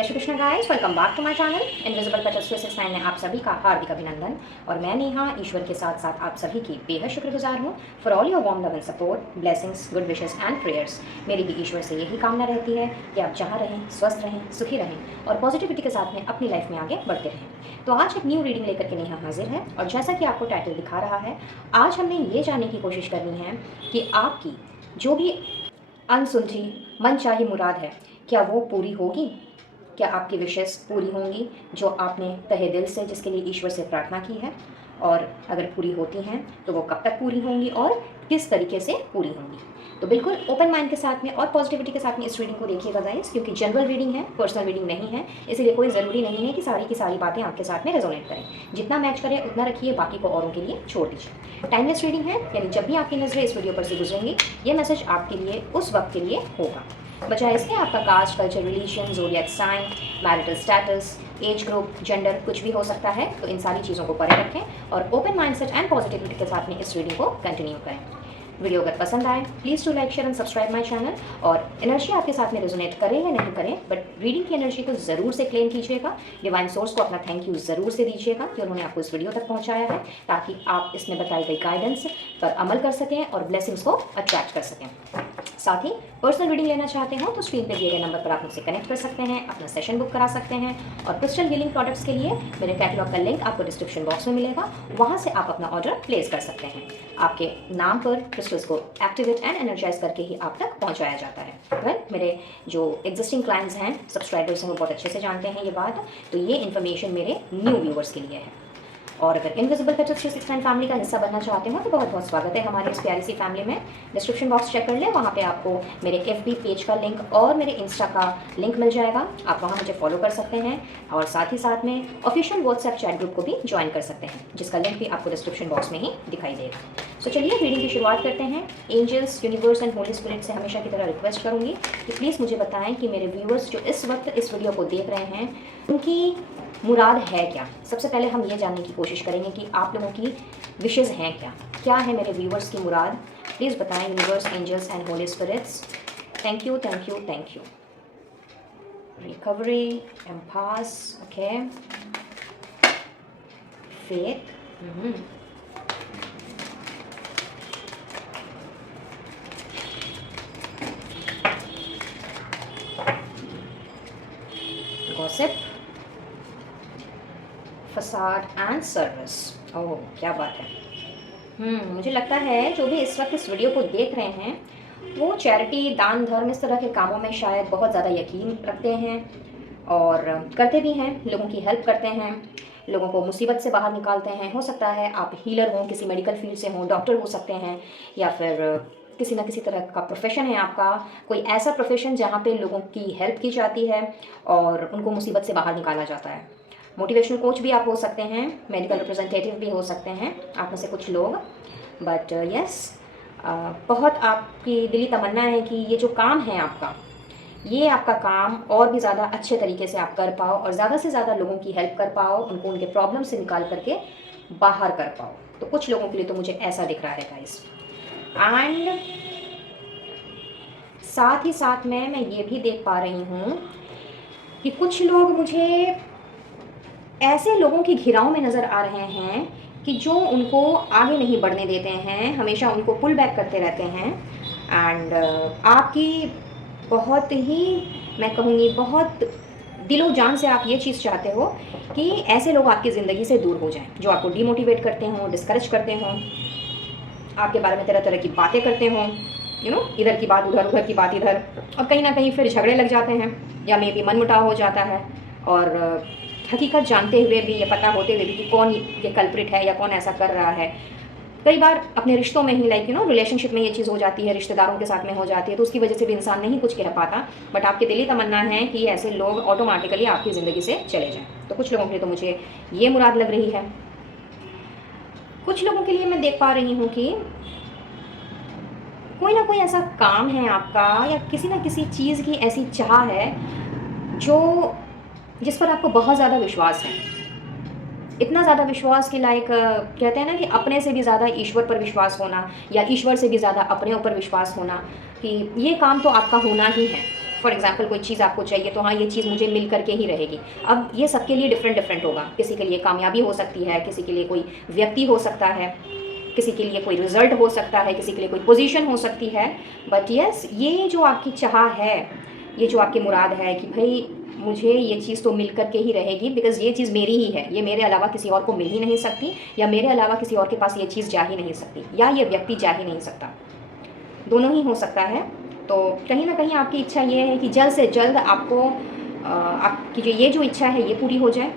जय Shri Krishna guys, welcome back to my channel invisible petals 369 में आप सभी का हार्दिक अभिनंदन। और मैं नेहा ईश्वर के साथ साथ आप सभी की बेहद शुक्रगुजार हूँ for all your warm love and support, blessings, good wishes and prayers. मेरी भी ईश्वर से यही कामना रहती है कि आप जहाँ रहें, स्वस्थ रहें, सुखी रहें और पॉजिटिविटी के साथ में अपनी लाइफ में आगे बढ़ते रहें। तो आज एक न्यू रीडिंग लेकर के नेहा हाजिर है और जैसा कि आपको टाइटल दिखा रहा है, आज हमने ये जानने की कोशिश करनी है कि आपकी जो भी अनसुलझी मनचाही मुराद है, क्या वो पूरी होगी? क्या आपकी विशेस पूरी होंगी जो आपने तहे दिल से जिसके लिए ईश्वर से प्रार्थना की है? और अगर पूरी होती हैं तो वो कब तक पूरी होंगी और किस तरीके से पूरी होंगी? तो बिल्कुल ओपन माइंड के साथ में और पॉजिटिविटी के साथ में इस रीडिंग को देखिएगा गाइस, क्योंकि जनरल रीडिंग है, पर्सनल रीडिंग नहीं है, इसीलिए कोई ज़रूरी नहीं है कि सारी की सारी बातें आपके साथ में रेजोनेट करें। जितना मैच करे उतना रखिए, बाकी को औरों के लिए छोड़ दीजिए। टाइमलेस रीडिंग है, यानी जब भी आपकी नज़रें इस वीडियो पर से गुजरेंगी, ये मैसेज आपके लिए उस वक्त के लिए होगा। बजाय इसके आपका caste, culture, religion, zodiac sign, marital status, age group, gender कुछ भी हो सकता है। तो इन सारी चीज़ों को परे रखें और ओपन माइंडसेट एंड पॉजिटिविटी के साथ में इस रीडिंग को कंटिन्यू करें। वीडियो अगर पसंद आए please to like, share and subscribe my channel. और एनर्जी आपके साथ में रेजोनेट करें या नहीं करें, बट रीडिंग की एनर्जी को ज़रूर से क्लेम कीजिएगा। डिवाइन सोर्स को अपना थैंक यू ज़रूर से दीजिएगा कि उन्होंने आपको इस वीडियो तक पहुंचाया है, ताकि आप इसमें बताई गई गाइडेंस पर अमल कर सकें और ब्लेसिंग्स को अट्रैक्ट कर सकें। साथ ही पर्सनल रीडिंग लेना चाहते हो तो स्क्रीन पे दिए गए नंबर पर आप मुझसे कनेक्ट कर सकते हैं, अपना सेशन बुक करा सकते हैं। और क्रिस्टल हीलिंग प्रोडक्ट्स के लिए मेरे कैटलॉग का लिंक आपको डिस्क्रिप्शन बॉक्स में मिलेगा, वहाँ से आप अपना ऑर्डर प्लेस कर सकते हैं। आपके नाम पर क्रिस्टल्स को एक्टिवेट एंड एनर्जाइज करके ही आप तक पहुँचाया जाता है। वेल, मेरे जो एग्जिस्टिंग क्लाइंट्स हैं, सब्सक्राइबर्स हैं, वो बहुत अच्छे से जानते हैं ये बात। तो ये इन्फॉर्मेशन मेरे न्यू व्यूवर्स के लिए है। और अगर इनविजिबल पेटल्स 369 फैमिली का हिस्सा बनना चाहते हो तो बहुत बहुत स्वागत है हमारी इस प्यारी सी फैमिली में। डिस्क्रिप्शन बॉक्स चेक कर लें, वहाँ पे आपको मेरे FB पेज का लिंक और मेरे इंस्टा का लिंक मिल जाएगा। आप वहाँ मुझे फॉलो कर सकते हैं और साथ ही साथ में ऑफिशियल व्हाट्सएप चैट ग्रुप को भी ज्वाइन कर सकते हैं, जिसका लिंक भी आपको डिस्क्रिप्शन बॉक्स में ही दिखाई देगा। तो चलिए रीडिंग की शुरुआत करते हैं। Angels, universe and holy spirit से हमेशा की तरह रिक्वेस्ट करूँगी कि प्लीज़ मुझे बताएं कि मेरे व्यूअर्स जो इस वक्त इस वीडियो को देख रहे हैं, उनकी मुराद है क्या। सबसे पहले हम ये जानने की कोशिश करेंगे कि आप लोगों की विशेज़ हैं क्या है मेरे व्यूवर्स की मुराद। प्लीज़ बताएं universe, angels and holy spirits. Thank you, thank you, thank you. Recovery, empress, okay, faith, gossip, facade and service. Oh, क्या बात है। मुझे लगता है जो भी इस वक्त इस वीडियो को देख रहे हैं वो चैरिटी, दान, धर्म, इस तरह के कामों में शायद बहुत ज़्यादा यकीन रखते हैं और करते भी हैं। लोगों की हेल्प करते हैं, लोगों को मुसीबत से बाहर निकालते हैं। हो सकता है आप हीलर हों, किसी मेडिकल फील्ड से हों, डॉक्टर हो सकते हैं, या फिर किसी ना किसी तरह का प्रोफेशन है आपका, कोई ऐसा प्रोफेशन जहाँ पे लोगों की हेल्प की जाती है और उनको मुसीबत से बाहर निकाला जाता है। मोटिवेशनल कोच भी आप हो सकते हैं, मेडिकल रिप्रेजेंटेटिव भी हो सकते हैं, आप में से कुछ लोग। बट यस, बहुत आपकी दिली तमन्ना है कि ये जो काम है आपका, ये आपका काम और भी ज़्यादा अच्छे तरीके से आप कर पाओ और ज़्यादा से ज़्यादा लोगों की हेल्प कर पाओ, उनको उनके प्रॉब्लम से निकाल करके बाहर कर पाओ। तो कुछ लोगों के लिए तो मुझे ऐसा दिख रहा है गाइस। एंड साथ ही साथ में मैं ये भी देख पा रही हूँ कि कुछ लोग मुझे ऐसे लोगों की घिराव में नज़र आ रहे हैं कि जो उनको आगे नहीं बढ़ने देते हैं, हमेशा उनको पुल बैक करते रहते हैं। एंड आपकी बहुत ही, मैं कहूँगी बहुत दिलो जान से आप ये चीज़ चाहते हो कि ऐसे लोग आपकी ज़िंदगी से दूर हो जाएं, जो आपको डिमोटिवेट करते हों, डिस्करेज करते हों, आपके बारे में तरह तरह की बातें करते हों, इधर की बात उधर, उधर की बात इधर, और कहीं ना कहीं फिर झगड़े लग जाते हैं या मे बी मनमुटाव हो जाता है। और हकीकत जानते हुए भी, ये पता होते हुए भी कि कौन ये कल्प्रिट है या कौन ऐसा कर रहा है। कई बार अपने रिश्तों में ही रिलेशनशिप में ये चीज़ हो जाती है, रिश्तेदारों के साथ में हो जाती है, तो उसकी वजह से भी इंसान नहीं कुछ कह पाता। बट आपकी दिली तमन्ना है कि ऐसे लोग ऑटोमेटिकली आपकी ज़िंदगी से चले जाएं। तो कुछ लोगों के लिए तो मुझे ये मुराद लग रही है। कुछ लोगों के लिए मैं देख पा रही हूँ कि कोई ना कोई ऐसा काम है आपका, या किसी ना किसी चीज़ की ऐसी चाह है जो जिस पर आपको बहुत ज़्यादा विश्वास है। इतना ज़्यादा विश्वास कि लाइक कहते हैं ना कि अपने से भी ज़्यादा ईश्वर पर विश्वास होना, या ईश्वर से भी ज़्यादा अपने ऊपर विश्वास होना, कि ये काम तो आपका होना ही है। फॉर एग्जांपल कोई चीज़ आपको चाहिए तो हाँ ये चीज़ मुझे मिल करके ही रहेगी। अब ये सबके लिए डिफरेंट डिफरेंट होगा, किसी के लिए कामयाबी हो सकती है, किसी के लिए कोई व्यक्ति हो सकता है, किसी के लिए कोई रिजल्ट हो सकता है, किसी के लिए कोई पोजीशन हो सकती है। बट यस, ये जो आपकी चाह है, ये जो आपकी मुराद है कि भाई मुझे ये चीज़ तो मिल करके ही रहेगी, बिकॉज़ ये चीज़ मेरी ही है, ये मेरे अलावा किसी और को मिल ही नहीं सकती, या मेरे अलावा किसी और के पास ये चीज़ जा ही नहीं सकती, या ये व्यक्ति जा ही नहीं सकता, दोनों ही हो सकता है। तो कहीं ना कहीं आपकी इच्छा ये है कि जल्द से जल्द आपको आपकी जो इच्छा है ये पूरी हो जाए,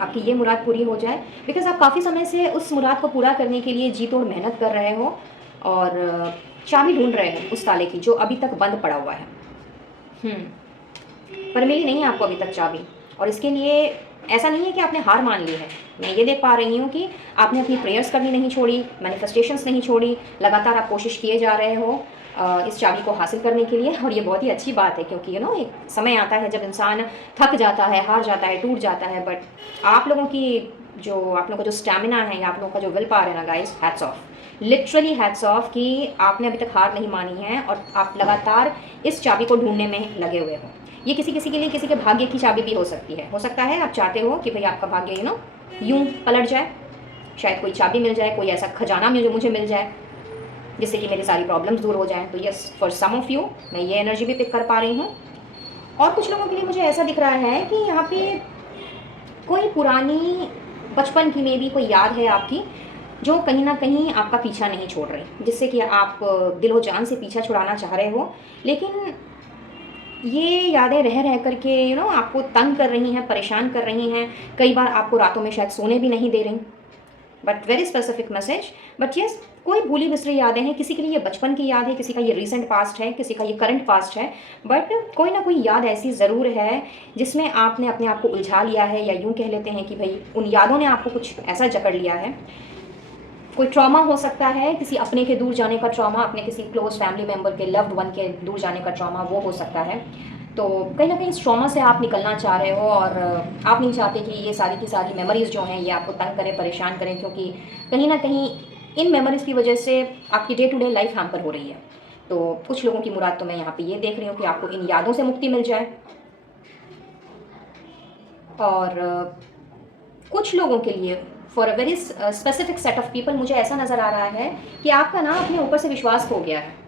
आपकी ये मुराद पूरी हो जाए, बिकॉज़ आप काफ़ी समय से उस मुराद को पूरा करने के लिए जी तोड़ मेहनत कर रहे हो और चाबी ढूंढ रहे हो उस ताले की जो अभी तक बंद पड़ा हुआ है। पर मिली नहीं है आपको अभी तक चाबी, और इसके लिए ऐसा नहीं है कि आपने हार मान ली है। मैं ये देख पा रही हूँ कि आपने अपनी प्रेयर्स करनी नहीं छोड़ी, मैनिफेस्टेशंस नहीं छोड़ी, लगातार आप कोशिश किए जा रहे हो इस चाबी को हासिल करने के लिए। और ये बहुत ही अच्छी बात है, क्योंकि एक समय आता है जब इंसान थक जाता है, हार जाता है, टूट जाता है, बट आप लोगों का जो स्टैमिना है या आप लोगों का जो विल पावर है ना guys, hats off, literally hats off कि आपने अभी तक हार नहीं मानी है और आप लगातार इस चाबी को ढूंढने में लगे हुए हो। ये किसी किसी के लिए किसी के भाग्य की चाबी भी हो सकती है। हो सकता है आप चाहते हो कि भाई आपका भाग्य यूं पलट जाए, शायद कोई चाबी मिल जाए, कोई ऐसा खजाना मुझे मिल जाए जिससे कि मेरी सारी प्रॉब्लम्स दूर हो जाएं। तो yes, for some of you मैं ये एनर्जी भी पिक कर पा रही हूँ। और कुछ लोगों के लिए मुझे ऐसा दिख रहा है कि यहाँ पे कोई पुरानी बचपन की में भी कोई याद है आपकी, जो कहीं ना कहीं आपका पीछा नहीं छोड़ रही, जिससे कि आप दिलो जान से पीछा छुड़ाना चाह रहे हो, लेकिन ये यादें रह रह करके आपको तंग कर रही हैं, परेशान कर रही हैं, कई बार आपको रातों में शायद सोने भी नहीं दे रही। But very specific message, but yes, कोई भूली बिसरी यादें हैं, किसी के लिए ये बचपन की याद है, किसी का ये रीसेंट पास्ट है, किसी का ये करंट पास्ट है, बट कोई ना कोई याद ऐसी ज़रूर है जिसमें आपने अपने आप को उलझा लिया है, या यूँ कह लेते हैं कि भाई उन यादों ने आपको कुछ ऐसा जकड़ लिया है। कोई ट्रॉमा हो सकता है, किसी अपने के दूर जाने का ट्रॉमा, अपने किसी क्लोज फैमिली मेम्बर के, लव्ड वन के दूर जाने का ट्रॉमा, वो हो सकता है। तो कहीं ना कहीं इस ट्रॉमा से आप निकलना चाह रहे हो, और आप नहीं चाहते कि ये सारी की सारी मेमोरीज़ जो हैं ये आपको तंग करें, परेशान करें, क्योंकि कहीं ना कहीं इन मेमोरीज़ की वजह से आपकी day to day life hamper हो रही है। तो कुछ लोगों की मुराद तो मैं यहाँ पे ये देख रही हूँ कि आपको इन यादों से मुक्ति मिल जाए, और कुछ लोगों के लिए, for a very specific set of people, मुझे ऐसा नज़र आ रहा है कि आपका अपने ऊपर से विश्वास खो गया है।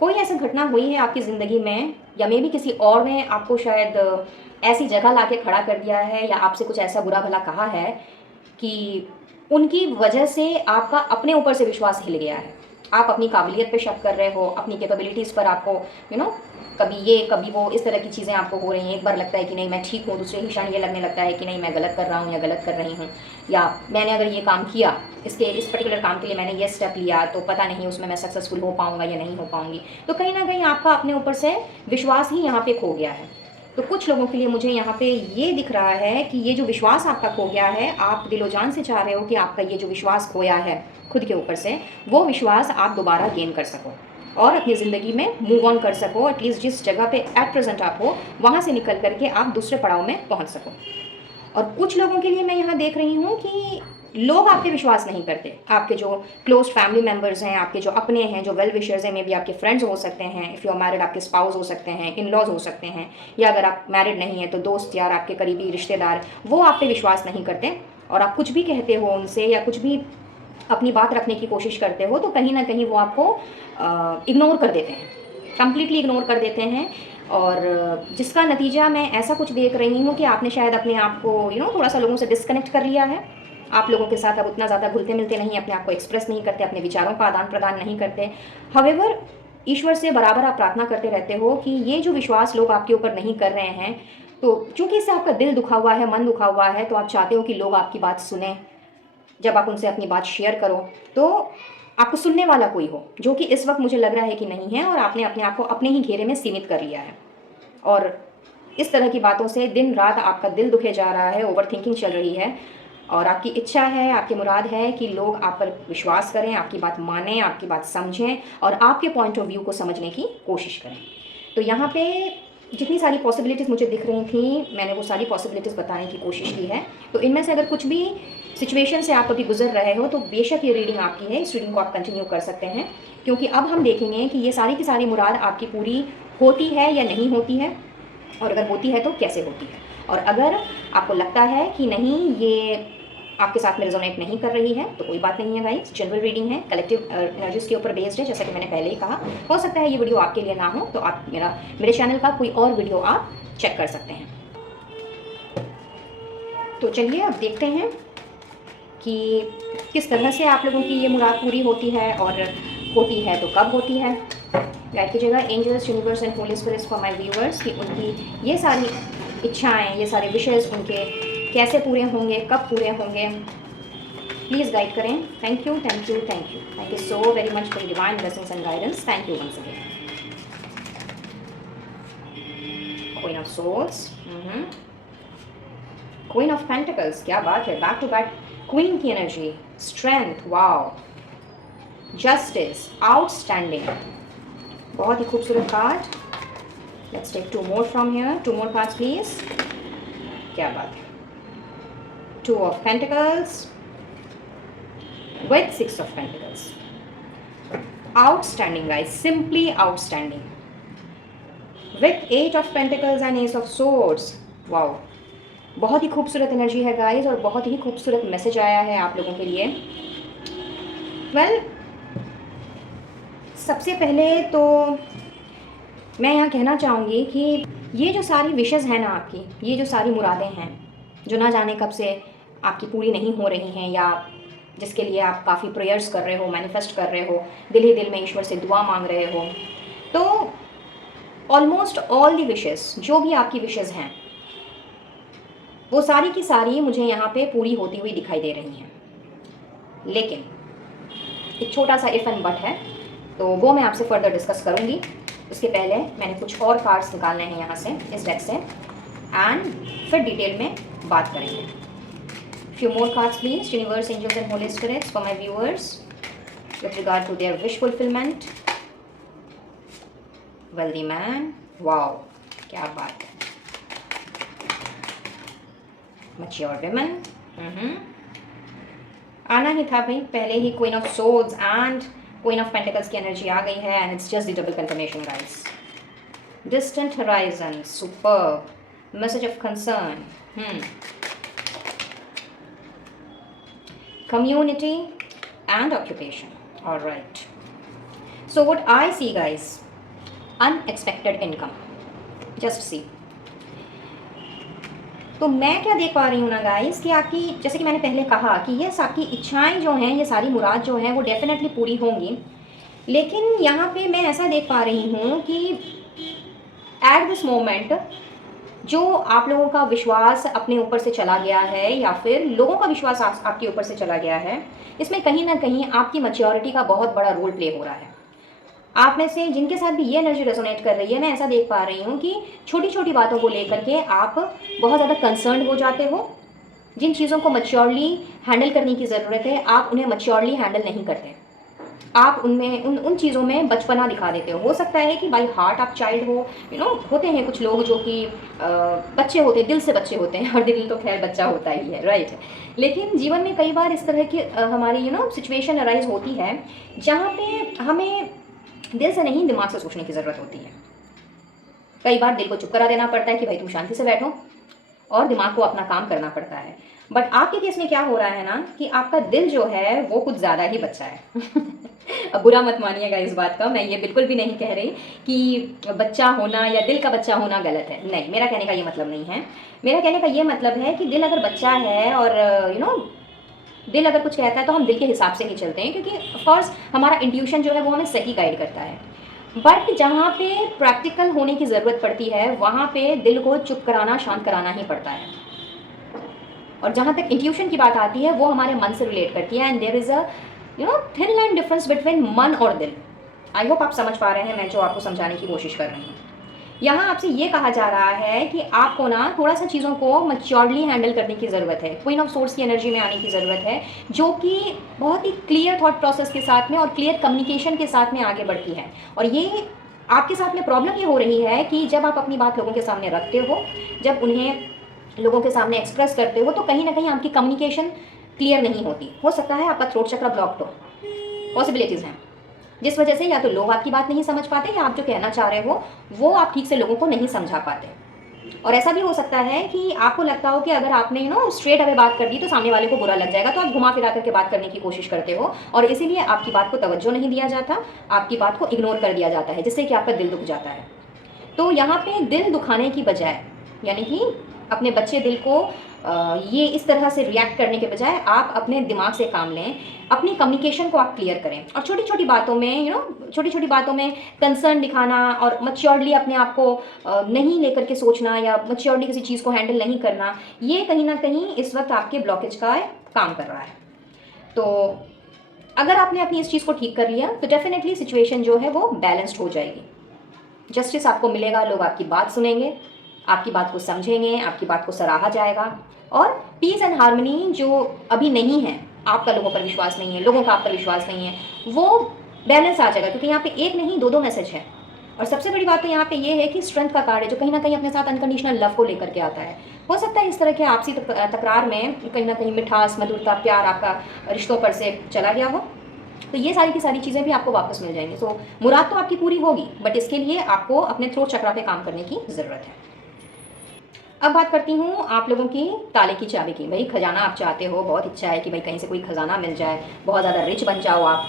कोई ऐसी घटना हुई है आपकी ज़िंदगी में, या मे भी किसी और ने आपको शायद ऐसी जगह ला के खड़ा कर दिया है, या आपसे कुछ ऐसा बुरा भला कहा है कि उनकी वजह से आपका अपने ऊपर से विश्वास हिल गया है। आप अपनी काबिलियत पे शक कर रहे हो, अपनी कैपेबिलिटीज़ पर आपको कभी ये कभी वो इस तरह की चीज़ें आपको हो रही हैं। एक बार लगता है कि नहीं मैं ठीक हूँ, दूसरे ही क्षण ये लगने लगता है कि नहीं मैं गलत कर रहा हूँ या गलत कर रही हूँ, या मैंने अगर ये काम किया, इस पर्टिकुलर काम के लिए मैंने ये स्टेप लिया, तो पता नहीं उसमें मैं सक्सेसफुल हो पाऊँगा या नहीं हो पाऊँगी। तो कहीं ना कहीं आपका अपने ऊपर से विश्वास ही यहाँ पे खो गया है। तो कुछ लोगों के लिए मुझे यहाँ पे ये दिख रहा है कि ये जो विश्वास आपका खो गया है, आप दिलो जान से चाह रहे हो कि आपका ये जो विश्वास खोया है खुद के ऊपर से, वो विश्वास आप दोबारा गेन कर सको और अपनी ज़िंदगी में मूव ऑन कर सको। एटलीस्ट जिस जगह पे एट प्रेजेंट आप हो, वहाँ से निकल करके आप दूसरे पड़ाव में पहुँच सको। और कुछ लोगों के लिए मैं यहाँ देख रही हूँ कि लोग आप पे विश्वास नहीं करते। आपके जो क्लोज फैमिली मेम्बर्स हैं, आपके जो अपने हैं, जो वेल विशर्स हैं, मे बी आपके फ्रेंड्स हो सकते हैं, इफ़ यू आर मैरिड आपके स्पाउस हो सकते हैं, इन लॉज हो सकते हैं, या अगर आप मैरिड नहीं हैं तो दोस्त यार, आपके करीबी रिश्तेदार, वो आप पे विश्वास नहीं करते। और आप कुछ भी कहते हो उनसे, या कुछ भी अपनी बात रखने की कोशिश करते हो, तो कहीं ना कहीं वो आपको इग्नोर कर देते हैं, कंप्लीटली इग्नोर कर देते हैं। और जिसका नतीजा मैं ऐसा कुछ देख रही हूँ कि आपने शायद अपने आप को थोड़ा सा लोगों से डिस्कनेक्ट कर लिया है। आप लोगों के साथ अब उतना ज़्यादा घुलते मिलते नहीं, अपने आप को एक्सप्रेस नहीं करते, अपने विचारों का आदान प्रदान नहीं करते। हावेवर, ईश्वर से बराबर आप प्रार्थना करते रहते हो कि ये जो विश्वास लोग आपके ऊपर नहीं कर रहे हैं, तो चूंकि इससे आपका दिल दुखा हुआ है, मन दुखा हुआ है, तो आप चाहते हो कि लोग आपकी बात सुने। जब आप उनसे अपनी बात शेयर करो तो आपको सुनने वाला कोई हो, जो कि इस वक्त मुझे लग रहा है कि नहीं है, और आपने अपने आप को अपने ही घेरे में सीमित कर लिया है। और इस तरह की बातों से दिन रात आपका दिल दुखे जा रहा है, ओवर थिंकिंग चल रही है, और आपकी इच्छा है, आपकी मुराद है कि लोग आप पर विश्वास करें, आपकी बात मानें, आपकी बात समझें, और आपके पॉइंट ऑफ व्यू को समझने की कोशिश करें। तो यहाँ पे जितनी सारी पॉसिबिलिटीज़ मुझे दिख रही थी, मैंने वो सारी पॉसिबिलिटीज़ बताने की कोशिश की है। तो इनमें से अगर कुछ भी सिचुएशन से आप अभी गुजर रहे हो, तो बेशक ये रीडिंग आपकी है, इस रीडिंग को आप कंटिन्यू कर सकते हैं, क्योंकि अब हम देखेंगे कि ये सारी की सारी मुराद आपकी पूरी होती है या नहीं होती है, और अगर होती है तो कैसे होती है। और अगर आपको लगता है कि नहीं ये आपके साथ में रेजोनेट नहीं कर रही है तो कोई बात नहीं है गाइस, जनरल रीडिंग है, कलेक्टिव एनर्जीज के ऊपर बेस्ड है, जैसा कि मैंने पहले ही कहा। हो सकता है ये वीडियो आपके लिए ना हो तो आप मेरे चैनल का कोई और वीडियो आप चेक कर सकते हैं। तो चलिए अब देखते हैं कि किस तरह से आप लोगों की ये मुराद पूरी होती है, और होती है तो कब होती है। गाइड कीजिएगा angels, universe and holy spirits for my viewers कि उनकी ये सारी इच्छाएं, ये सारे विशेस उनके कैसे पूरे होंगे, कब पूरे होंगे। प्लीज़ गाइड करें। Thank you, thank you, thank you, thank you so very much for divine blessings and guidance. Thank you once again. Queen of souls, queen of pentacles, क्या बात है, बैक टू बैक क्वीन की energy, strength, wow, justice, outstanding, बहुत ही खूबसूरत card. Let's take two more from here, two more cards please. क्या बात है, two of pentacles with six of pentacles, outstanding guys, simply outstanding, with eight of pentacles and ace of swords, wow, बहुत ही खूबसूरत energy है guys, और बहुत ही खूबसूरत मैसेज आया है आप लोगों के लिए। वेल, सबसे पहले तो मैं यहाँ कहना चाहूँगी कि ये जो सारी विशेस हैं ना आपकी, ये जो सारी मुरादें हैं जो ना जाने कब से आपकी पूरी नहीं हो रही हैं, या जिसके लिए आप काफ़ी प्रेयर्स कर रहे हो, मैनिफेस्ट कर रहे हो, दिल ही दिल में ईश्वर से दुआ मांग रहे हो, तो ऑलमोस्ट ऑल दी विशेस, जो भी आपकी विशेस हैं वो सारी की सारी मुझे यहाँ पे पूरी होती हुई दिखाई दे रही हैं। लेकिन एक छोटा सा इफ़ एंड बट है, तो वो मैं आपसे फर्दर डिस्कस करूँगी। उसके पहले मैंने कुछ और कार्ड्स निकालने हैं यहाँ से, इस डेक से, एंड फिर डिटेल में बात करेंगे। Few more cards please, universe, angels and holy spirits for my viewers with regard to their wish fulfilment. Wealthy man, wow, क्या बात है, मैच्योर विमेन, आना ही था भाई, पहले ही queen of swords and queen of pentacles की एनर्जी आ गई है, and it's just the double confirmation guys. Distant horizon, superb, message of concern, community and occupation. All right, so what I see guys, unexpected income, just see। तो मैं क्या देख पा रही हूँ ना गाइस कि आपकी, जैसे कि मैंने पहले कहा कि ये आपकी इच्छाएं जो हैं, ये सारी मुराद जो हैं वो डेफिनेटली पूरी होंगी, लेकिन यहाँ पे मैं ऐसा देख पा रही हूँ कि एट दिस मोमेंट जो आप लोगों का विश्वास अपने ऊपर से चला गया है, या फिर लोगों का विश्वास आपके ऊपर से चला गया है, इसमें कहीं ना कहीं आपकी मैच्योरिटी का बहुत बड़ा रोल प्ले हो रहा है। आप में से जिनके साथ भी ये एनर्जी रेजोनेट कर रही है, मैं ऐसा देख पा रही हूँ कि छोटी छोटी बातों को लेकर के आप बहुत ज़्यादा कंसर्न हो जाते हो। जिन चीज़ों को मैच्योरली हैंडल करने की ज़रूरत है, आप उन्हें मैच्योरली हैंडल नहीं करते। आप उनमें उन चीज़ों में बचपना दिखा देते हो सकता है कि बाई हार्ट आप चाइल्ड हो, होते हैं कुछ लोग जो कि बच्चे होते हैं, दिल से बच्चे होते हैं, और दिल तो खैर बच्चा होता ही है, राइट। लेकिन जीवन में कई बार इस तरह की हमारी सिचुएशन अराइज होती है जहाँ पे हमें दिल से नहीं, दिमाग से सोचने की ज़रूरत होती है। कई बार दिल को चुप करा देना पड़ता है कि भाई तुम शांति से बैठो, और दिमाग को अपना काम करना पड़ता है। बट आपके केस में क्या हो रहा है ना कि आपका दिल जो है वो कुछ ज़्यादा ही बच्चा है। अब बुरा मत मानिएगा इस बात का, मैं ये बिल्कुल भी नहीं कह रही कि बच्चा होना या दिल का बच्चा होना गलत है, नहीं, मेरा कहने का ये मतलब नहीं है। मेरा कहने का ये मतलब है कि दिल अगर बच्चा है और दिल अगर कुछ कहता है तो हम दिल के हिसाब से ही चलते हैं, क्योंकि ऑफकोर्स हमारा इंट्यूशन जो है वो हमें सही गाइड करता है। बट जहाँ पे प्रैक्टिकल होने की ज़रूरत पड़ती है वहाँ पे दिल को चुप कराना, शांत कराना ही पड़ता है। और जहाँ तक इंट्यूशन की बात आती है वो हमारे मन से रिलेट करती है, and there is a thin line difference between मन और दिल। आई होप आप समझ पा रहे हैं मैं जो आपको समझाने की कोशिश कर रही हूँ। यहाँ आपसे ये कहा जा रहा है कि आपको ना थोड़ा सा चीज़ों को मैच्योरली हैंडल करने की ज़रूरत है, क्वीन ऑफ सोर्स की एनर्जी में आने की ज़रूरत है, जो कि बहुत ही क्लियर थॉट प्रोसेस के साथ में और क्लियर कम्युनिकेशन के साथ में आगे बढ़ती है। और ये आपके साथ में प्रॉब्लम ये हो रही है कि जब आप अपनी बात लोगों के सामने रखते हो, जब उन्हें लोगों के सामने एक्सप्रेस करते हो, तो कहीं ना कहीं आपकी कम्युनिकेशन क्लियर नहीं होती। हो सकता है आपका थ्रोट चक्र ब्लॉक्ड हो, पॉसिबिलिटीज़ हैं। जिस वजह से या तो लोग आपकी बात नहीं समझ पाते या आप जो कहना चाह रहे हो वो आप ठीक से लोगों को नहीं समझा पाते। और ऐसा भी हो सकता है कि आपको लगता हो कि अगर आपने स्ट्रेट अवे बात कर दी तो सामने वाले को बुरा लग जाएगा, तो आप घुमा फिरा करके बात करने की कोशिश करते हो और इसीलिए आपकी बात को तवज्जो नहीं दिया जाता, आपकी बात को इग्नोर कर दिया जाता है, जिससे कि आपका दिल दुख जाता है। तो यहाँ पे दिल दुखाने की बजाय, यानी कि अपने बच्चे दिल को ये इस तरह से रिएक्ट करने के बजाय आप अपने दिमाग से काम लें, अपनी कम्युनिकेशन को आप क्लियर करें और छोटी छोटी बातों में छोटी छोटी बातों में कंसर्न दिखाना और मैच्योरली अपने आप को नहीं लेकर के सोचना या मैच्योरली किसी चीज़ को हैंडल नहीं करना, ये कहीं ना कहीं इस वक्त आपके ब्लॉकेज का काम कर रहा है। तो अगर आपने अपनी इस चीज़ को ठीक कर लिया तो डेफिनेटली सिचुएशन जो है वो बैलेंस्ड हो जाएगी, जस्टिस आपको मिलेगा, लोग आपकी बात सुनेंगे, आपकी बात को समझेंगे, आपकी बात को सराहा जाएगा और पीस एंड हार्मनी जो अभी नहीं है, आपका लोगों पर विश्वास नहीं है, लोगों का आप पर विश्वास नहीं है, वो बैलेंस आ जाएगा, क्योंकि यहाँ पे एक नहीं दो मैसेज है। और सबसे बड़ी बात तो यहाँ पे ये है कि स्ट्रेंथ का कार्ड है जो कहीं ना कहीं अपने साथ अनकंडीशनल लव को लेकर के आता है। हो सकता है इस तरह के आपसी तकरार में कहीं ना कहीं मिठास, मधुरता, प्यार आपका रिश्तों पर से चला गया हो, तो ये सारी की सारी चीज़ें भी आपको वापस मिल जाएंगी। सो मुराद तो आपकी पूरी होगी, बट इसके लिए आपको अपने थ्रोट चक्रा पे काम करने की ज़रूरत है। अब बात करती हूँ आप लोगों की ताले की चाबी की। भाई खजाना आप चाहते हो, बहुत इच्छा है कि भाई कहीं से कोई खजाना मिल जाए, बहुत ज़्यादा रिच बन जाओ आप।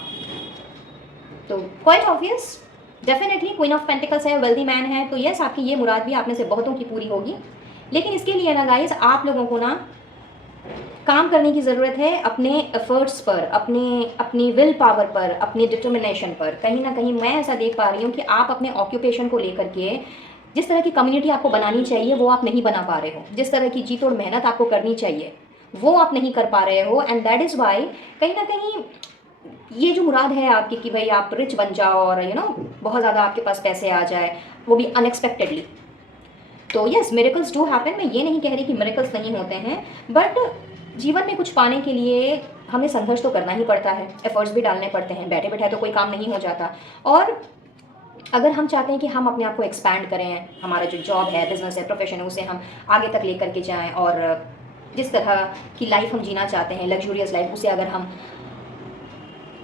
तो quite obvious, definitely queen of pentacles है, वेल्दी मैन है, तो यस आपकी ये मुराद भी आप में से बहुतों की पूरी होगी। लेकिन इसके लिए ना गाइस आप लोगों को ना काम करने की ज़रूरत है अपने एफर्ट्स पर, अपनी विल पावर पर, अपनी डिटर्मिनेशन पर। कहीं ना कहीं मैं ऐसा देख पा रही हूँ कि आप अपने ऑक्यूपेशन को लेकर के जिस तरह की कम्युनिटी आपको बनानी चाहिए वो आप नहीं बना पा रहे हो, जिस तरह की जी तोड़ मेहनत आपको करनी चाहिए वो आप नहीं कर पा रहे हो। एंड दैट इज़ वाई कहीं ना कहीं ये जो मुराद है आपकी कि भाई आप रिच बन जाओ और बहुत ज़्यादा आपके पास पैसे आ जाए, वो भी अनएक्सपेक्टेडली। तो यस मिरेकल्स डू हैपन, मैं ये नहीं कह रही कि मिरेकल्स नहीं होते हैं, बट जीवन में कुछ पाने के लिए हमें संघर्ष तो करना ही पड़ता है, एफर्ट्स भी डालने पड़ते हैं, बैठे बैठे तो कोई काम नहीं हो जाता। और अगर हम चाहते हैं कि हम अपने आप को एक्सपैंड करें, हमारा जो जॉब है, बिजनेस है, प्रोफेशन है, उसे हम आगे तक लेकर के जाएं और जिस तरह की लाइफ हम जीना चाहते हैं, लग्जूरियस लाइफ, उसे अगर हम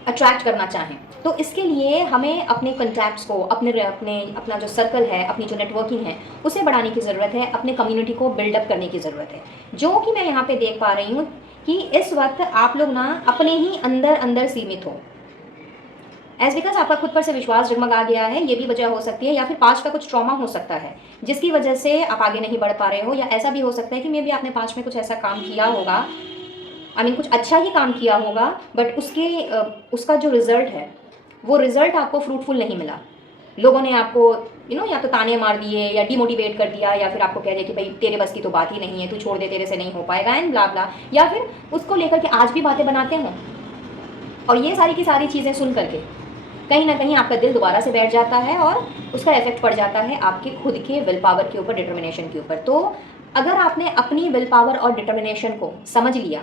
अट्रैक्ट करना चाहें, तो इसके लिए हमें अपने कॉन्टैक्ट्स को, अपना जो सर्कल है, अपनी जो नेटवर्किंग है, उसे बढ़ाने की ज़रूरत है, अपने कम्युनिटी को बिल्डअप करने की ज़रूरत है। जो कि मैं यहाँ पे देख पा रही हूँ कि इस वक्त आप लोग ना अपने ही अंदर सीमित हो, एज बिकॉज आपका खुद पर से विश्वास जगमगा गया है। ये भी वजह हो सकती है, या फिर पास्ट का कुछ ट्रॉमा हो सकता है जिसकी वजह से आप आगे नहीं बढ़ पा रहे हो, या ऐसा भी हो सकता है कि मे बी आपने पास्ट में कुछ ऐसा काम किया होगा, कुछ अच्छा ही काम किया होगा, बट उसका जो रिजल्ट है वो रिजल्ट आपको फ्रूटफुल नहीं मिला। लोगों ने आपको या तो ताने मार दिए या डिमोटिवेट कर दिया, या फिर आपको कह दिया कि भाई तेरे बस की तो बात ही नहीं है, तू छोड़ दे, तेरे से नहीं हो पाएगा एंड ब्ला ब्ला, या फिर उसको लेकर के आज भी बातें बनाते हों। और ये सारी की सारी चीज़ें सुन करके कहीं ना कहीं आपका दिल दोबारा से बैठ जाता है और उसका इफेक्ट पड़ जाता है आपके खुद के विल पावर के ऊपर, डिटर्मिनेशन के ऊपर। तो अगर आपने अपनी विल पावर और डिटर्मिनेशन को समझ लिया,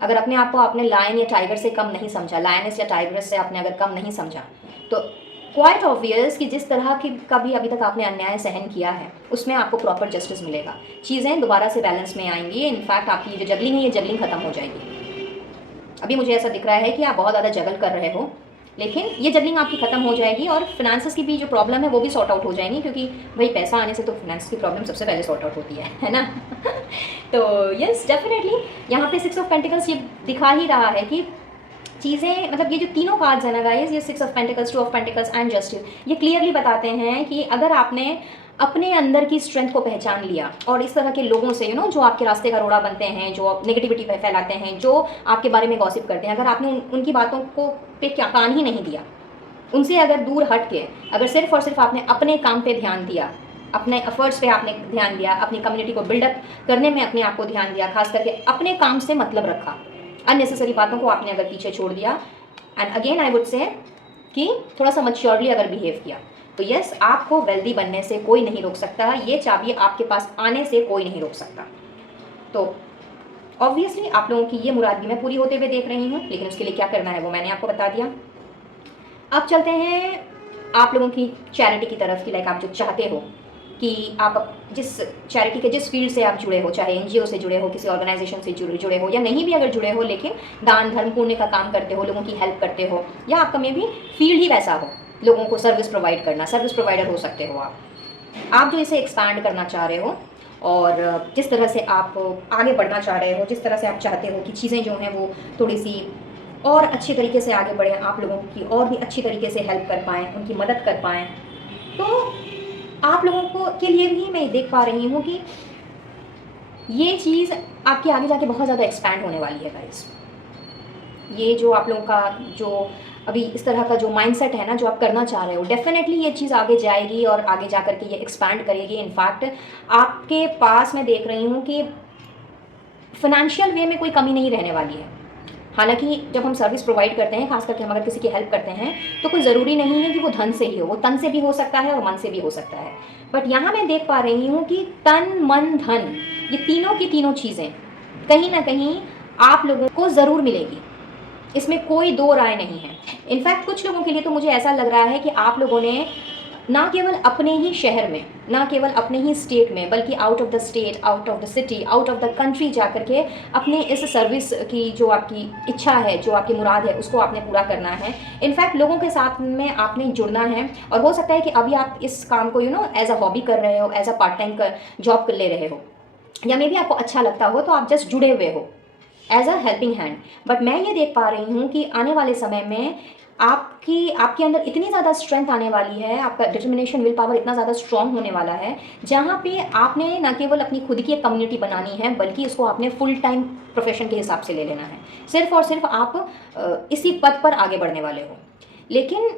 अगर अपने आप को आपने लायन या टाइगर से कम नहीं समझा, लायनेस या टाइगरस से आपने अगर कम नहीं समझा, तो क्वाइट ऑब्वियस कि जिस तरह की का भी अभी तक आपने अन्याय सहन किया है उसमें आपको प्रॉपर जस्टिस मिलेगा, चीज़ें दोबारा से बैलेंस में आएंगी। इनफैक्ट आपकी जो जगलिंग है, ये जगलिंग खत्म हो जाएगी। अभी मुझे ऐसा दिख रहा है कि आप बहुत ज़्यादा जगल कर रहे हो, लेकिन ये जगलिंग आपकी खत्म हो जाएगी और फिनेंसेस की भी जो प्रॉब्लम है वो भी सॉर्ट आउट हो जाएंगी, क्योंकि भाई पैसा आने से तो फिनेंस की प्रॉब्लम सबसे पहले सॉर्ट आउट होती है ना। तो यस डेफिनेटली यहाँ पे 6 ऑफ पेंटिकल्स ये दिखा ही रहा है कि चीज़ें, मतलब ये जो तीनों कार्ड्स हैं ना गाइस, ये 6 of pentacles, 2 of pentacles and justice, ये क्लियरली बताते हैं कि अगर आपने अपने अंदर की स्ट्रेंथ को पहचान लिया और इस तरह के लोगों से जो आपके रास्ते का रोड़ा बनते हैं, जो नेगेटिविटी फैलाते हैं, जो आपके बारे में गॉसिप करते हैं, अगर आपने उनकी बातों को पे क्या कान ही नहीं दिया, उनसे अगर दूर हट के अगर सिर्फ और सिर्फ आपने अपने काम पे ध्यान दिया, अपने एफर्ट्स पे आपने ध्यान दिया, अपनी कम्युनिटी को बिल्डअप करने में अपने आप को ध्यान दिया, खास करके अपने काम से मतलब रखा, अननेसेसरी बातों को आपने अगर पीछे छोड़ दिया, and again I would say कि थोड़ा सा मैच्योरली अगर बिहेव किया, तो यस आपको वेल्दी बनने से कोई नहीं रोक सकता, ये चाबी आपके पास आने से कोई नहीं रोक सकता। तो ऑब्वियसली आप लोगों की ये मुराद भी मैं पूरी होते हुए देख रही हूँ, लेकिन उसके लिए क्या करना है वो मैंने आपको बता दिया। अब चलते हैं आप लोगों की चैरिटी की तरफ की, लाइक आप जो चाहते हो कि आप जिस चैरिटी के जिस फील्ड से आप जुड़े हो, चाहे एनजीओ से जुड़े हो, किसी ऑर्गेनाइजेशन से जुड़े हो, या नहीं भी अगर जुड़े हो लेकिन दान धर्म पुण्य का काम करते हो, लोगों की हेल्प करते हो, या आपका मे भी फील्ड ही वैसा हो, लोगों को सर्विस प्रोवाइड करना, सर्विस प्रोवाइडर हो सकते हो आप जो इसे एक्सपैंड करना चाह रहे हो और जिस तरह से आप आगे बढ़ना चाह रहे हो, जिस तरह से आप चाहते हो कि चीज़ें जो हैं वो थोड़ी सी और अच्छी तरीके से आगे बढ़ें, आप लोगों की और भी अच्छी तरीके से हेल्प कर पाएँ, उनकी मदद कर पाएँ, तो आप लोगों को के लिए भी मैं देख पा रही हूँ कि ये चीज़ आपके आगे जाके बहुत ज़्यादा एक्सपैंड होने वाली है गाइस। ये जो आप लोगों का जो अभी इस तरह का जो माइंडसेट है ना, जो आप करना चाह रहे हो, डेफिनेटली ये चीज़ आगे जाएगी और आगे जा करके ये एक्सपैंड करेगी। इनफैक्ट आपके पास मैं देख रही हूँ कि फाइनेंशियल वे में कोई कमी नहीं रहने वाली है। हालांकि जब हम सर्विस प्रोवाइड करते हैं, खास करके हम अगर किसी की हेल्प करते हैं, तो कोई ज़रूरी नहीं है कि वो धन से ही हो, वो तन से भी हो सकता है और मन से भी हो सकता है। बट यहाँ मैं देख पा रही हूँ कि तन मन धन, ये तीनों की तीनों चीज़ें कहीं ना कहीं आप लोगों को ज़रूर मिलेगी, इसमें कोई दो राय नहीं है। इनफैक्ट कुछ लोगों के लिए तो मुझे ऐसा लग रहा है कि आप लोगों ने ना केवल अपने ही शहर में, ना केवल अपने ही स्टेट में, बल्कि out of the state, out of the city, out of the country जा करके अपने इस सर्विस की जो आपकी इच्छा है, जो आपकी मुराद है, उसको आपने पूरा करना है। इनफैक्ट लोगों के साथ में आपने जुड़ना है, और हो सकता है कि अभी आप इस काम को एज अ हॉबी कर रहे हो, as a part time job कर ले रहे हो, या मे बी आपको अच्छा लगता हो तो आप जस्ट जुड़े हुए हो as a helping hand. But मैं ये देख पा रही हूँ कि आने वाले समय में आपके अंदर इतनी ज़्यादा स्ट्रेंथ आने वाली है, आपका डिटर्मिनेशन, विल पावर इतना ज़्यादा स्ट्रॉन्ग होने वाला है, जहाँ पे आपने न केवल अपनी खुद की एक कम्युनिटी बनानी है, बल्कि इसको आपने फुल टाइम प्रोफेशन के हिसाब से ले लेना है। सिर्फ और सिर्फ आप इसी पद पर आगे बढ़ने वाले हो। लेकिन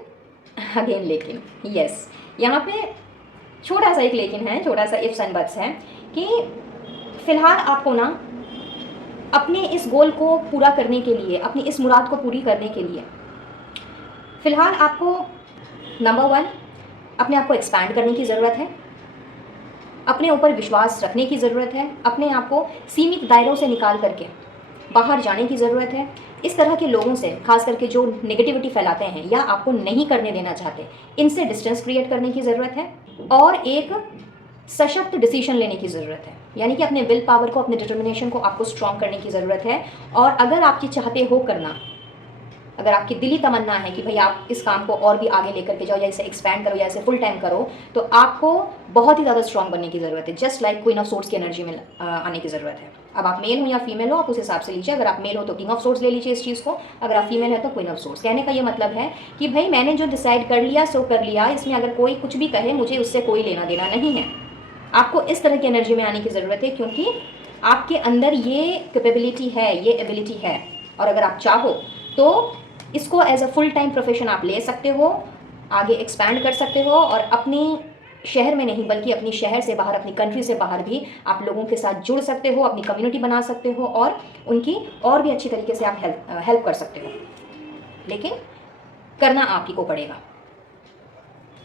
अगेन लेकिन, यस, यहाँ पे छोटा सा एक लेकिन है, छोटा सा इफ्स एंड बट्स है कि फ़िलहाल आपको ना अपने इस गोल को पूरा करने के लिए, अपनी इस मुराद को पूरी करने के लिए फ़िलहाल आपको नंबर 1 अपने आप को एक्सपैंड करने की ज़रूरत है, अपने ऊपर विश्वास रखने की ज़रूरत है, अपने आप को सीमित दायरों से निकाल करके बाहर जाने की ज़रूरत है। इस तरह के लोगों से, खास करके जो नेगेटिविटी फैलाते हैं या आपको नहीं करने देना चाहते, इनसे डिस्टेंस क्रिएट करने की ज़रूरत है और एक सशक्त डिसीजन लेने की ज़रूरत है। यानी कि अपने विल पावर को, अपने डिटर्मिनेशन को आपको स्ट्रॉन्ग करने की ज़रूरत है। और अगर आप ये चाहते हो करना, अगर आपकी दिली तमन्ना है कि भाई आप इस काम को और भी आगे लेकर के जाओ, या इसे एक्सपैंड करो, या इसे फुल टाइम करो, तो आपको बहुत ही ज़्यादा स्ट्रॉन्ग बनने की ज़रूरत है। Just like queen of swords की एनर्जी में आने की ज़रूरत है। अब आप मेल हो या फीमेल हो, आप उस हिसाब से लीजिए। अगर आप मेल हो तो किंग ऑफ सोर्ड्स ले लीजिए इस चीज़ को, अगर आप फीमेल है तो क्वीन ऑफ सोर्ड्स। कहने का ये मतलब है कि भाई मैंने जो डिसाइड कर लिया सो कर लिया, इसमें अगर कोई कुछ भी कहे मुझे उससे कोई लेना देना नहीं है। आपको इस तरह की एनर्जी में आने की ज़रूरत है, क्योंकि आपके अंदर ये कैपेबिलिटी है, ये एबिलिटी है, और अगर आप चाहो तो इसको as a full time profession आप ले सकते हो, आगे एक्सपैंड कर सकते हो, और अपने शहर में नहीं बल्कि अपनी शहर से बाहर, अपनी कंट्री से बाहर भी आप लोगों के साथ जुड़ सकते हो, अपनी कम्युनिटी बना सकते हो और उनकी और भी अच्छी तरीके से आप हेल्प कर सकते हो। लेकिन करना आप ही को पड़ेगा।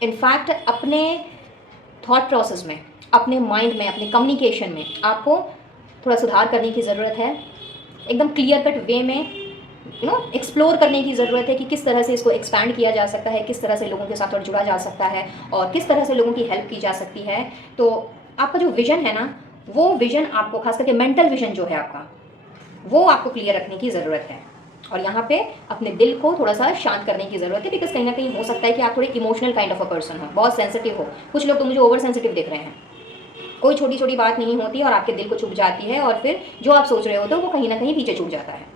इनफैक्ट अपने थॉट प्रोसेस में, अपने माइंड में, अपने कम्युनिकेशन में आपको थोड़ा सुधार करने की ज़रूरत है। एकदम क्लियर कट वे में एक्सप्लोर करने की ज़रूरत है कि किस तरह से इसको एक्सपैंड किया जा सकता है, किस तरह से लोगों के साथ और जुड़ा जा सकता है, और किस तरह से लोगों की हेल्प की जा सकती है। तो आपका जो विज़न है ना, वो विज़न आपको, खास करके मेंटल विज़न जो है आपका, वो आपको क्लियर रखने की ज़रूरत है। और यहाँ पे अपने दिल को थोड़ा सा शांत करने की ज़रूरत है, बिकॉज कहीं ना कहीं हो सकता है कि आप थोड़े emotional kind of a person हो, बहुत सेंसिटिव हो। कुछ लोग तो मुझे ओवर सेंसिटिव दिख रहे हैं। कोई छोटी छोटी बात नहीं होती और आपके दिल को छू जाती है, और फिर जो आप सोच रहे होते हो वो कहीं ना कहीं पीछे छूट जाता है।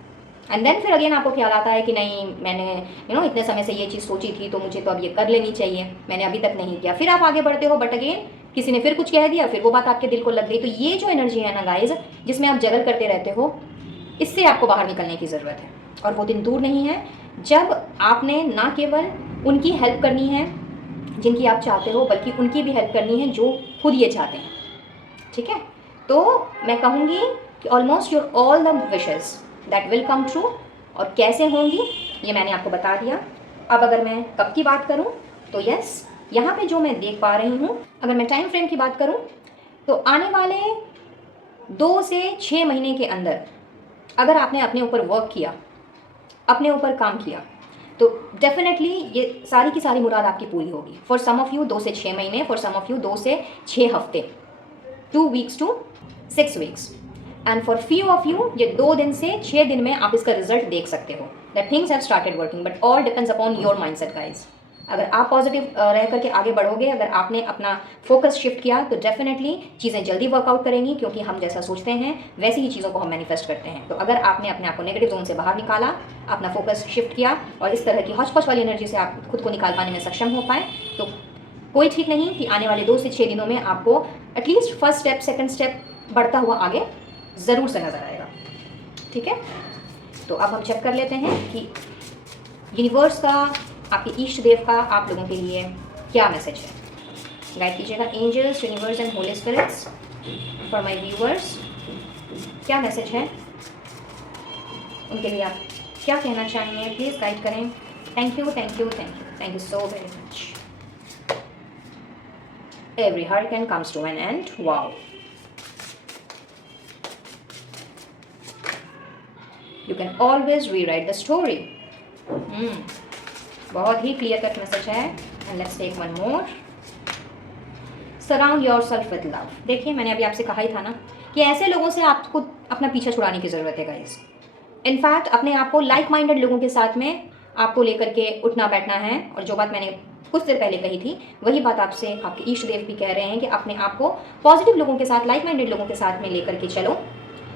एंड देन फिर अगेन आपको ख्याल आता है कि नहीं, मैंने इतने समय से ये चीज़ सोची थी, तो मुझे तो अब ये कर लेनी चाहिए, मैंने अभी तक नहीं किया। फिर आप आगे बढ़ते हो, बट अगेन किसी ने फिर कुछ कह दिया, फिर वो बात आपके दिल को लग गई। तो ये जो एनर्जी है ना गाइज, जिसमें आप जगल करते रहते हो, इससे आपको बाहर निकलने की ज़रूरत है। और वो दिन दूर नहीं है जब आपने ना केवल उनकी हेल्प करनी है जिनकी आप चाहते हो, बल्कि उनकी भी हेल्प करनी है जो खुद ये चाहते हैं। ठीक है, तो मैं कहूँगी कि almost your all the wishes that will come true. और कैसे होंगी ये मैंने आपको बता दिया। अब अगर मैं कब की बात करूँ तो यस, यहाँ पे जो मैं देख पा रही हूँ, अगर मैं टाइम फ्रेम की बात करूँ तो आने वाले 2 से 6 महीने के अंदर अगर आपने अपने ऊपर वर्क किया, अपने ऊपर काम किया, तो डेफिनेटली ये सारी की सारी मुराद आपकी पूरी होगी। फॉर सम ऑफ यू 2 से 6 महीने, फॉर सम ऑफ यू 2 से 6 हफ्ते, 2 weeks to 6 weeks, and for few of you ये 2 दिन से 6 दिन में आप इसका रिजल्ट देख सकते हो। That things have started working, but all depends upon your mindset guys. अगर आप पॉजिटिव रह करके आगे बढ़ोगे, अगर आपने अपना फोकस शिफ्ट किया, तो डेफिनेटली चीज़ें जल्दी वर्कआउट करेंगी, क्योंकि हम जैसा सोचते हैं वैसी ही चीज़ों को हम मैनिफेस्ट करते हैं। तो अगर आपने अपने आप को नेगेटिव जोन से बाहर निकाला, अपना फोकस शिफ्ट किया और इस तरह की हौच-पौच वाली एनर्जी से आप खुद को निकाल पाने में सक्षम हो पाए, तो कोई ठीक नहीं कि आने वाले 2 से 6 दिनों में आपको at least first step, second step बढ़ता हुआ आगे ज़रूर से नज़र आएगा। ठीक है, तो अब हम चेक कर लेते हैं कि यूनिवर्स का, आपके इष्ट देव का आप लोगों के लिए क्या मैसेज है। गाइड कीजिएगा angels, universe and holy spirits for my viewers, क्या मैसेज है उनके लिए, आप क्या कहना चाहेंगे, प्लीज़ गाइड करें। Thank you, thank you, thank you, thank you so very much. Every hurricane comes to an end. Wow. You can always rewrite the story. बहुत ही क्लियर कट मैसेज है। And let's take one more. Surround yourself with love. देखिए, मैंने अभी आपसे कहा ही था ना कि ऐसे लोगों से आपको अपना पीछा छुड़ाने की ज़रूरत है गाइस। इनफैक्ट अपने आप को लाइक माइंडेड लोगों के साथ में आपको लेकर के उठना बैठना है। और जो बात मैंने कुछ देर पहले कही थी, वही बात आपसे आपके ईष्ट देव भी कह रहे हैं कि अपने आप को पॉजिटिव लोगों के साथ, लाइक माइंडेड लोगों के साथ में लेकर के चलो।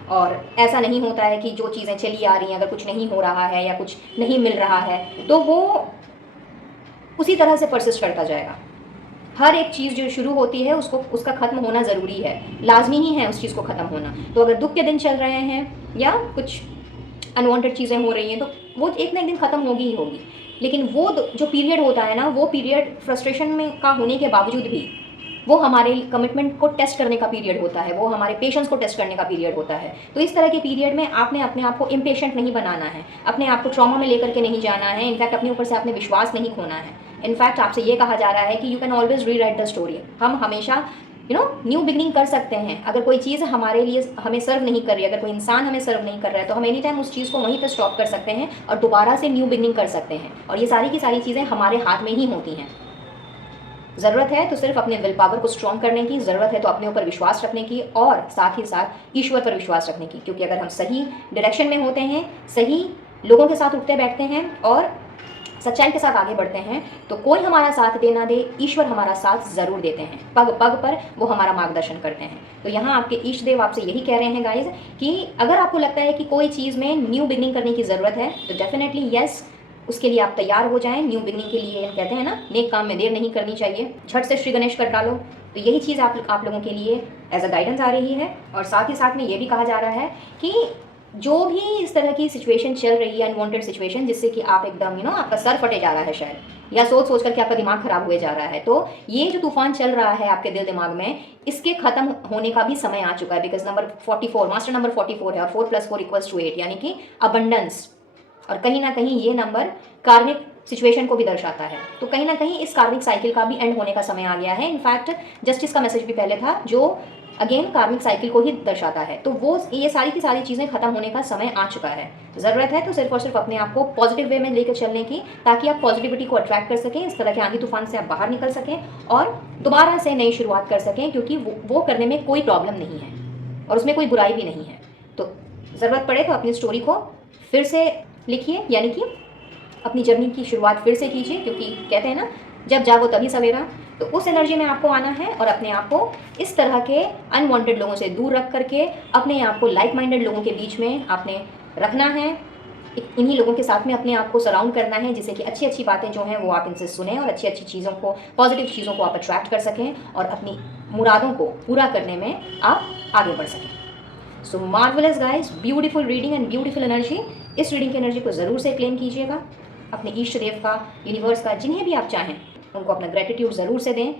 और ऐसा नहीं होता है कि जो चीज़ें चली आ रही हैं, अगर कुछ नहीं हो रहा है या कुछ नहीं मिल रहा है, तो वो उसी तरह से परसिस्ट करता जाएगा। हर एक चीज़ जो शुरू होती है उसका ख़त्म होना ज़रूरी है, लाजमी ही है उस चीज़ को ख़त्म होना। तो अगर दुख के दिन चल रहे हैं या कुछ अनवांटेड चीज़ें हो रही हैं, तो वो एक ना एक दिन ख़त्म होगी ही होगी। लेकिन वो जो पीरियड होता है ना, वो पीरियड फ्रस्ट्रेशन में का होने के बावजूद भी वो हमारे कमिटमेंट को टेस्ट करने का पीरियड होता है, वो हमारे पेशेंस को टेस्ट करने का पीरियड होता है। तो इस तरह के पीरियड में आपने अपने आप को इम्पेशेंट नहीं बनाना है, अपने आप को ट्रॉमा में लेकर के नहीं जाना है। इनफैक्ट अपने ऊपर से आपने विश्वास नहीं खोना है। इनफैक्ट आपसे ये कहा जा रहा है कि you can always rewrite the story. हम हमेशा न्यू बिगनिंग कर सकते हैं। अगर कोई चीज़ हमारे लिए हमें सर्व नहीं कर रही है, अगर कोई इंसान हमें सर्व नहीं कर रहा है, तो हम एनी टाइम उस चीज़ को वहीं पर स्टॉप कर सकते हैं और दोबारा से न्यू बिगनिंग कर सकते हैं। और ये सारी की सारी चीज़ें हमारे हाथ में ही होती हैं। ज़रूरत है तो सिर्फ अपने विल पावर को स्ट्रॉन्ग करने की, ज़रूरत है तो अपने ऊपर विश्वास रखने की, और साथ ही साथ ईश्वर पर विश्वास रखने की। क्योंकि अगर हम सही डायरेक्शन में होते हैं, सही लोगों के साथ उठते बैठते हैं और सच्चाई के साथ आगे बढ़ते हैं, तो कोई हमारा साथ दे ना दे, ईश्वर हमारा साथ ज़रूर देते हैं। पग पग पर वो हमारा मार्गदर्शन करते हैं। तो यहाँ आपके ईष्ट देव आपसे यही कह रहे हैं गाइज कि अगर आपको लगता है कि कोई चीज़ में न्यू बिगनिंग करने की ज़रूरत है, तो डेफिनेटली येस, उसके लिए आप तैयार हो जाएं। न्यू बिगनिंग के लिए कहते हैं ना, नेक काम में देर नहीं करनी चाहिए, झट से श्री गणेश कर डालो। तो यही चीज़ आप लोगों के लिए एज अ गाइडेंस आ रही है। और साथ ही साथ में ये भी कहा जा रहा है कि जो भी इस तरह की सिचुएशन चल रही है, अनवांटेड सिचुएशन, जिससे कि आप एकदम आपका सर फटे जा रहा है शायद, या सोच सोच करके आपका दिमाग खराब हुए जा रहा है, तो ये जो तूफान चल रहा है आपके दिल दिमाग में, इसके खत्म होने का भी समय आ चुका है। बिकॉज नंबर 44, मास्टर नंबर 44 है, और 4 + 4 = 8, यानी कि अबंडेंस। और कहीं ना कहीं ये नंबर कार्मिक सिचुएशन को भी दर्शाता है। तो कहीं ना कहीं इस कार्मिक साइकिल का भी एंड होने का समय आ गया है। इनफैक्ट जस्टिस का मैसेज भी पहले था, जो अगेन कार्मिक साइकिल को ही दर्शाता है। तो वो ये सारी की सारी चीज़ें खत्म होने का समय आ चुका है। ज़रूरत है तो सिर्फ और सिर्फ अपने आप को पॉजिटिव वे में लेकर चलने की, ताकि आप पॉजिटिविटी को अट्रैक्ट कर सकें, इस तरह के आंधी तूफान से आप बाहर निकल सकें और दोबारा से नई शुरुआत कर सकें। क्योंकि वो करने में कोई प्रॉब्लम नहीं है और उसमें कोई बुराई भी नहीं है। तो ज़रूरत पड़े तो अपनी स्टोरी को फिर से लिखिए, यानी कि अपनी जर्नी की शुरुआत फिर से कीजिए। क्योंकि कहते हैं ना, जब जागो तभी सवेरा। तो उस एनर्जी में आपको आना है और अपने आप को इस तरह के अनवांटेड लोगों से दूर रख करके अपने आप को लाइक माइंडेड लोगों के बीच में आपने रखना है। इन्हीं लोगों के साथ में अपने आप को सराउंड करना है, जिससे कि अच्छी अच्छी बातें जो हैं वो आप इनसे सुने और अच्छी अच्छी चीज़ों को, पॉजिटिव चीज़ों को आप अट्रैक्ट कर सकें और अपनी मुरादों को पूरा करने में आप आगे बढ़ सकें। So marvellous guys, beautiful reading and beautiful energy. इस रीडिंग की एनर्जी को ज़रूर से क्लेम कीजिएगा। अपने ईष्ट देव का, यूनिवर्स का, जिन्हें भी आप चाहें उनको अपना ग्रेटिट्यूड ज़रूर से दें।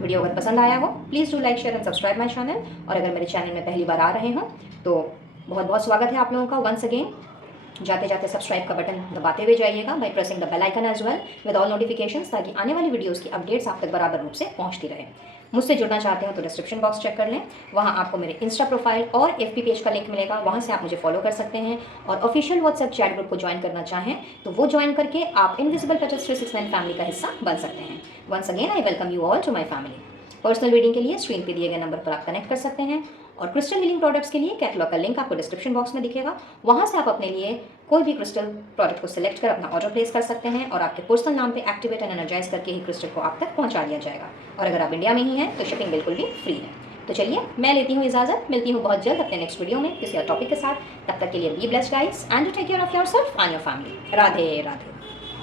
वीडियो अगर पसंद आया हो, please do like, share and subscribe my channel. और अगर मेरे चैनल में पहली बार आ रहे हो तो बहुत बहुत स्वागत है आप लोगों का वंस अगेन। जाते जाते सब्सक्राइब का बटन दबाते हुए जाइएगा by pressing the bell icon as well with all notifications, ताकि आने वाली वीडियोस की अपडेट्स आप तक बराबर रूप से पहुंचती रहे। मुझसे जुड़ना चाहते हो तो डिस्क्रिप्शन बॉक्स चेक कर लें, वहाँ आपको मेरे इंस्टा प्रोफाइल और एफबी पेज का लिंक मिलेगा, वहाँ से आप मुझे फॉलो कर सकते हैं। और ऑफिशियल व्हाट्सएप चैट ग्रुप को ज्वाइन करना चाहें तो वो ज्वाइन करके आप इनविजिबल टचेस 369 फैमिली का हिस्सा बन सकते हैं। Once again I welcome you all to my family. Personal reading के लिए स्क्रीन पे दिए गए नंबर पर आप कनेक्ट कर सकते हैं, और क्रिस्टल हीलिंग प्रोडक्ट्स के लिए कैटलॉग का लिंक आपको डिस्क्रिप्शन बॉक्स में दिखेगा, वहाँ से आप अपने लिए कोई भी क्रिस्टल प्रोडक्ट को सिलेक्ट कर अपना ऑर्डर प्लेस कर सकते हैं, और आपके पर्सनल नाम पे एक्टिवेट एंड एनर्जाइज करके ही क्रिस्टल को आप तक पहुँचा दिया जाएगा। और अगर आप इंडिया में ही हैं तो शिपिंग बिल्कुल भी फ्री है। तो चलिए मैं लेती हूँ इजाज़त, मिलती हूँ बहुत जल्द अपने नेक्स्ट वीडियो में किसी और टॉपिक के साथ। तब तक के लिए be blessed guys and take care of yourself and your family. Radhe Radhe.